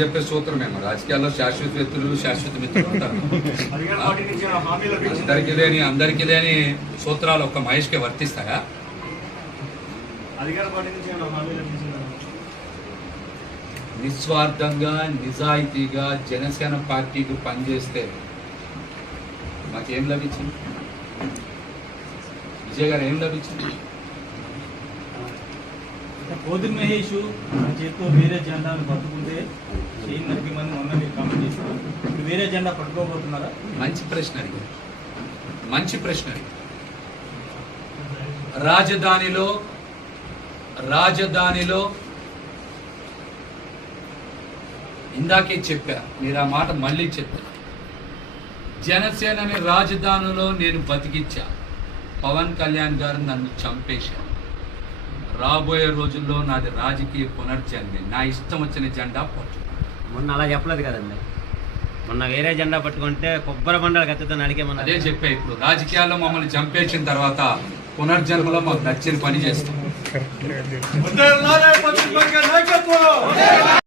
చెప్పే సూత్రమేమో రాజకీయాల్లో శాశ్వత వ్యక్తులు శాశ్వత మిత్రులు ఉంటారు. అందరికీ లేని అందరికీ లేని సూత్రాలు ఒక్క మహేష్కి వర్తిస్తాయా? నిస్వార్థంగా నిజాయితీగా జనసేన పార్టీకి పనిచేస్తే మాకేం లభించింది? విజయ్ గారు ఏం లభించింది? గోధుమ మహేష్ మన చేతితో వేరే జెండాను పట్టుకుంటే చేయి నరికి మంది మొన్న మీరు కామెంట్ చేశారు. ఇప్పుడు వేరే జెండా పట్టుకోబోతున్నారా? మంచి ప్రశ్న అడిగారు. మంచి ప్రశ్న అడిగారు. రాజధానిలో రాజధానిలో ఇందాకే చెప్పా మీరు ఆ మాట మళ్ళీ చెప్పారు జనసేనని రాజధానిలో నేను బతికిచ్చా. పవన్ కళ్యాణ్ గారు నన్ను చంపేశారు. రాబోయే రోజుల్లో నాది రాజకీయ పునర్జన్మి. నా ఇష్టం వచ్చిన జెండా పట్టు మొన్న అలా చెప్పలేదు కదండి. మొన్న వేరే జెండా పట్టుకుంటే కొబ్బరి బండలు కత్తితో నడికేమన్నా అదే చెప్పా ఇప్పుడు. రాజకీయాల్లో మమ్మల్ని చంపేసిన తర్వాత పునర్జన్మలో మాకు నచ్చిన పని చేస్తాం.